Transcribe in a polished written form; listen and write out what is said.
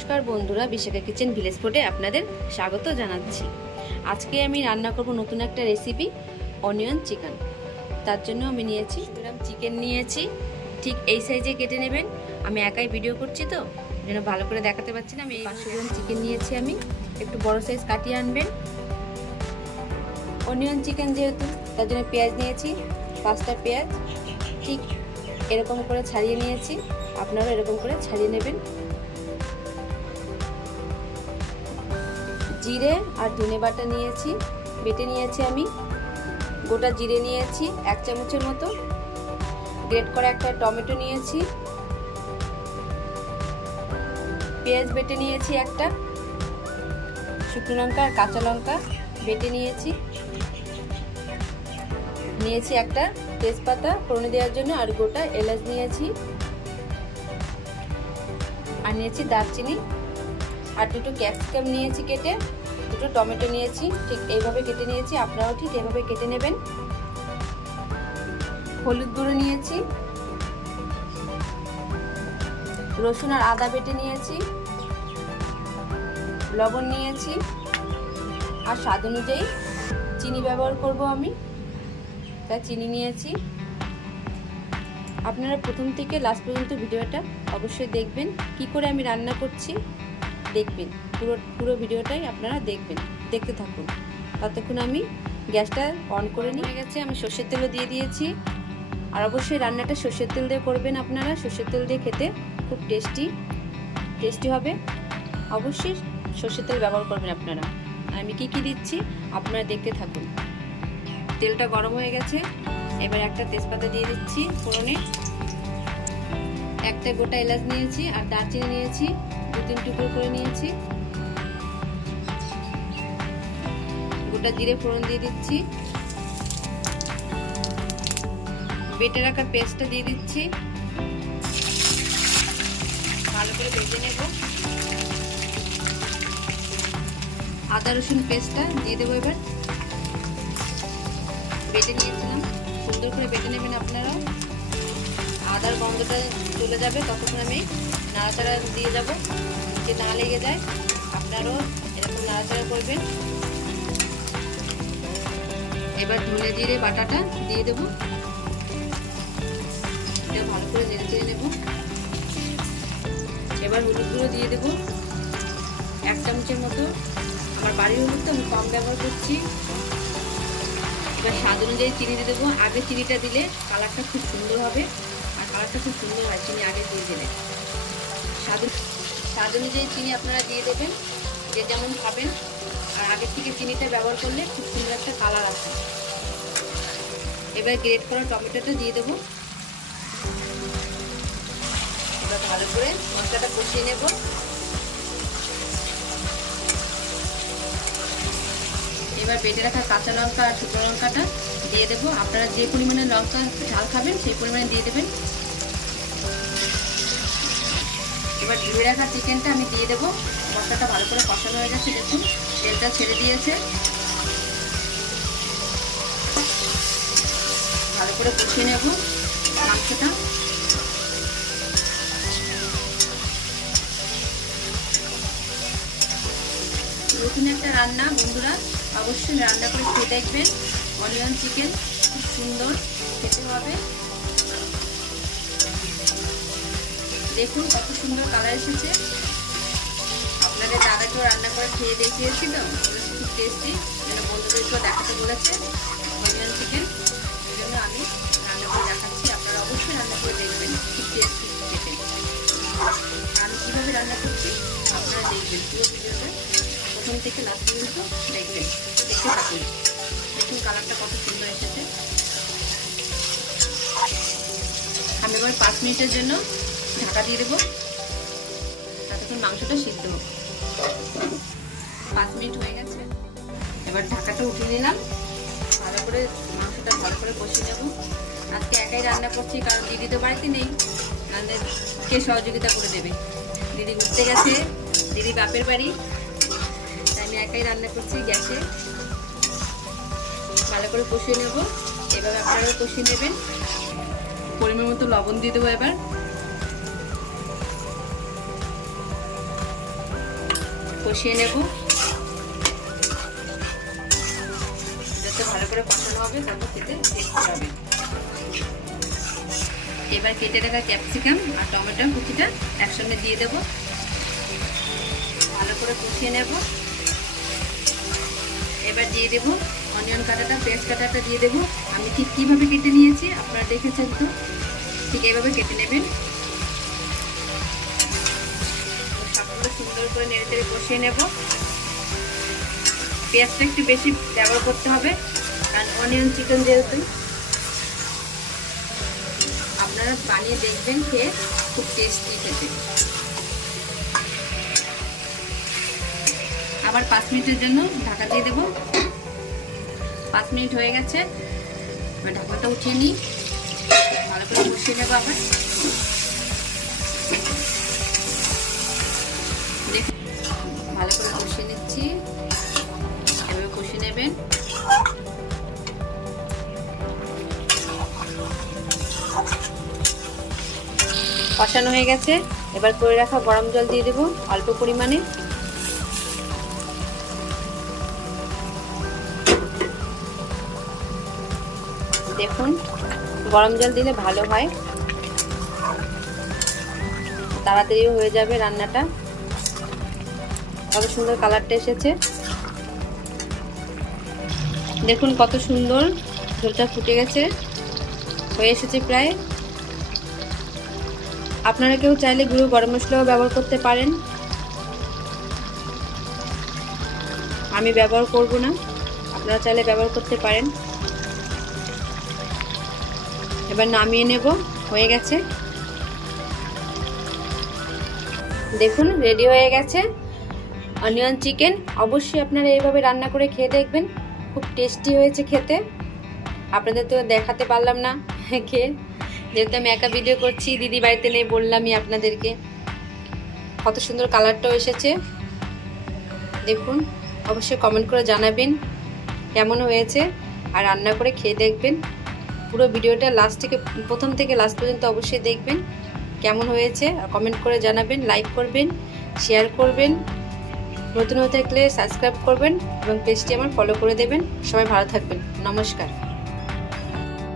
নমস্কার বন্ধুরা, Bishakha kitchen village ফুডে আপনাদের স্বাগত জানাচ্ছি। আজকে আমি রান্না করব নতুন একটা রেসিপি, অনিয়ন চিকেন। তার জন্য আমি নিয়েছি গ্রাম চিকেন নিয়েছি, ঠিক এই সাইজে কেটে নেবেন। আমি একাই ভিডিও করছি তো যেন ভালো করে দেখাতে পারছি না। আমি 500 গ্রাম চিকেন নিয়েছি, আমি একটু বড় সাইজ কাটিয়ে আনবেন। অনিয়ন চিকেন যেহেতু, তার জন্য পেঁয়াজ নিয়েছি 5টা পেঁয়াজ, ঠিক এরকম করে ছাড়িয়ে নিয়েছি। আপনারা এরকম করে ছাড়িয়ে নেবেন। জিরে আর ধনে বাটা নিয়েছি, বেটে নিয়েছি। আমি গোটা জিরে নিয়েছি 1 চামচের মতো, গ্রেট করা একটা টমেটো নিয়েছি, পেঁয়াজ বেটে নিয়েছি একটা, শুকনো লঙ্কা আর কাঁচা লঙ্কা বেটে নিয়েছি একটা তেজপাতা ফোড়নে দেওয়ার জন্য, আর গোটা এলাচ নিয়েছি, আর নিয়েছি দারচিনি, আর দুটো ক্যাপসিকাম নিয়েছি কেটে, দুটো টমেটো নিয়েছি, ঠিক এইভাবে কেটে নিয়েছি। আপনারাও ঠিক এইভাবে কেটে নেবেন। হলুদ গুঁড়ো নিয়েছি, রসুন আর আদা বেটে নিয়েছি, লবণ নিয়েছি, আর স্বাদ অনুযায়ী চিনি ব্যবহার করব আমি, তাই চিনি নিয়েছি। আপনারা প্রথম থেকে লাস্ট পর্যন্ত ভিডিওটা অবশ্যই দেখবেন, কি করে আমি রান্না করছি দেখবেন। পুরো ভিডিওটাই আপনারা দেখতে থাকুন। ততক্ষণ আমি গ্যাসটা অন করে নিয়ে গেছে। আমি সর্ষের তেলও দিয়ে দিয়েছি, আর অবশ্যই রান্নাটা সর্ষের তেল দিয়ে করবেন আপনারা। সর্ষের তেল দিয়ে খেতে খুব টেস্টি হবে। অবশ্যই সর্ষের তেল ব্যবহার করবেন আপনারা। আমি কি দিচ্ছি আপনারা দেখতে থাকুন। তেলটা গরম হয়ে গেছে, এবার একটা তেজপাতা দিয়ে দিচ্ছি ফোড়নে, একটা গোটা এলাচ নিয়েছি, আর দারচিনি নিয়েছি 2-3 টুকরো করে নিয়েছি, গোটা জিরে ফোড়ন দিয়ে দিচ্ছি, বেটে রাখা পেস্টটা দিয়ে দিচ্ছি, ভালো করে ভেজে নেব। আদা রসুন পেস্টটা দিয়ে দেবো, এবার বেটে নিয়েছিলাম, সুন্দর করে বেটে নেবেন আপনারা। আদার গন্ধটা চলে যাবে, ততক্ষণ আমি নাড়াচাড়া দিয়ে যাব, যে না লেগে যায়। আপনারাও এরকম নাড়াচাড়া করবেন। এবার ধনে জিরে বাটাটা দিয়ে দেবো, এটা ভালো করে নেড়ে চেড়ে নেব। এবার হলুদ গুঁড়ো দিয়ে দেবো 1 চামচের মতো। আমার বাড়ির হলুদ তো আমি কম ব্যবহার করছি। এবার স্বাদ অনুযায়ী চিনি দিয়ে দেবো। আগে চিনিটা দিলে কালারটা খুব সুন্দর হবে, আর কালারটা খুব সুন্দর হয় চিনি আগে দিয়ে দিলে। স্বাদ অনুযায়ী চিনি আপনারা দিয়ে দেবেন, যে যেমন খাবেন। আর আগের থেকে চিনিটা ব্যবহার করলে খুব সুন্দর একটা কালার আসে। এবার গ্রেট করা টমেটোটা দিয়ে দেবো। এবার ভালো করে মশলাটা কষিয়ে নেব। এবার বেটে রাখা কাঁচা লঙ্কা আর শুকনো লঙ্কাটা দিয়ে দেবো। আপনারা যে পরিমাণে লঙ্কা ঝাল খাবেন সেই পরিমাণে দিয়ে দেবেন। এবার ধুয়ে রাখা চিকেনটা আমি দিয়ে দেবো। মশলাটা ভালো করে কষানো হয়ে গেছে, দেখুন তেলটা ছেড়ে দিয়েছে। ভালো করে কষিয়ে নেব মাংসটা। নতুন একটা রান্না বন্ধুরা, অবশ্যই রান্না করে খেয়ে দেখবেন। অনিয়ন চিকেন খুব সুন্দর খেতে হবে। দেখুন কত সুন্দর কালার এসেছে। আপনাদের দাদাকেও রান্না করে খেয়ে দেখিয়েছি তো, খুব টেস্টি, যেন বন্ধুদেরকেও দেখাতে বলেছে অনিয়ন চিকেন। ওই জন্য আমি রান্না করে দেখাচ্ছি। আপনারা অবশ্যই রান্না করে দেখবেন, খুব টেস্টি খেতে। আমি কীভাবে রান্না করছি আপনারা দেখবেন, পুরো ভিডিওটা প্রথম থেকে লাস্ট পর্যন্ত দেখবেন, দেখতে থাকুন। দেখুন কালারটা কত সুন্দর এসেছে। আমি এবার 5 মিনিটের জন্য ঢাকা দিয়ে দেবো, ততক্ষণ মাংসটা সিদ্ধ হোক। 5 মিনিট হয়ে গেছে, এবার ঢাকাটা উঠিয়ে নিলাম। ভালো করে মাংসটা ভালো করে কষিয়ে নেব। আজকে একাই রান্না করছি, কারণ দিদি তো বাড়িতে নেই, রান্নার কে সহযোগিতা করে দেবে। দিদি ঘুরতে গেছে, দিদি বাপের বাড়ি, তাই আমি একাই রান্না করছি গ্যাসে। ভালো করে কষিয়ে নেব। এভাবে আপনারাও কষিয়ে নেবেন। পরিমাণ মতো লবণ দিয়ে দেবো। এবার কষিয়ে নেব। যত ভালো করে কষানো হবে তত খেতে টেস্টি হবে। এবার কেটে রাখা ক্যাপসিকাম আর টমেটো কুচিটা একসঙ্গে দিয়ে দেব, ভালো করে কষিয়ে নেব। এবার দিয়ে দেব অনিয়ন কাটাটা, পেঁয়াজ কাটাটা দিয়ে দেব। আমি ঠিক কীভাবে কেটে নিয়েছি আপনারা দেখেছেন তো, ঠিক এইভাবে কেটে নেবেন। সবগুলো সুন্দর করে নেড়ে কষিয়ে নেব। পেঁয়াজটা একটু বেশি ব্যবহার করতে হবে, কারণ অনিয়ন চিকেন যেহেতু। আপনারা বানিয়ে দেখবেন, খেয়ে খুব টেস্টি খেতে। আবার 5 মিনিটের জন্য ঢাকা দিয়ে দেব। 5 মিনিট হয়ে গেছে, এবার ঢাকাটা উঠিয়ে নিই, ভালো করে কষিয়ে নেব। আবার দেখুন ভালো করে কষিয়ে নিচ্ছি, এভাবে কষিয়ে নেবেন। কষানো হয়ে গেছে, এবার করে রাখা গরম জল দিয়ে দেব অল্প পরিমাণে। দেখুন গরম জল দিলে ভালো হয়, তাড়াতাড়িও হয়ে যাবে রান্নাটা। কত সুন্দর কালারটা এসেছে, দেখুন কত সুন্দর ঝোলটা ফুটে গেছে, হয়ে এসেছে প্রায়। আপনারা কেউ চাইলে গুঁড়ো গরম মশলাও ব্যবহার করতে পারেন, আমি ব্যবহার করব না, আপনারা চাইলে ব্যবহার করতে পারেন। এবার নামিয়ে নেব, হয়ে গেছে। দেখুন রেডি হয়ে গেছে অনিয়ন চিকেন। অবশ্যই আপনারা এইভাবে রান্না করে খেয়ে দেখবেন, খুব টেস্টি হয়েছে খেতে। আপনাদের তো দেখাতে পারলাম না খেয়ে, যেহেতু আমি একা ভিডিও করছি, দিদি বাড়িতে নেই বললামই আপনাদেরকে। কত সুন্দর কালারটাও এসেছে দেখুন। অবশ্যই কমেন্ট করে জানাবেন কেমন হয়েছে, আর রান্না করে খেয়ে দেখবেন। পুরো ভিডিওটা প্রথম থেকে লাস্ট পর্যন্ত অবশ্যই দেখবেন কেমন হয়েছে, কমেন্ট করে জানাবেন, লাইক করবেন, শেয়ার করবেন, নতুন হয়ে থাকলে সাবস্ক্রাইব করবেন এবং পেজটি আমার ফলো করে দেবেন। সবাই ভালো থাকবেন, নমস্কার।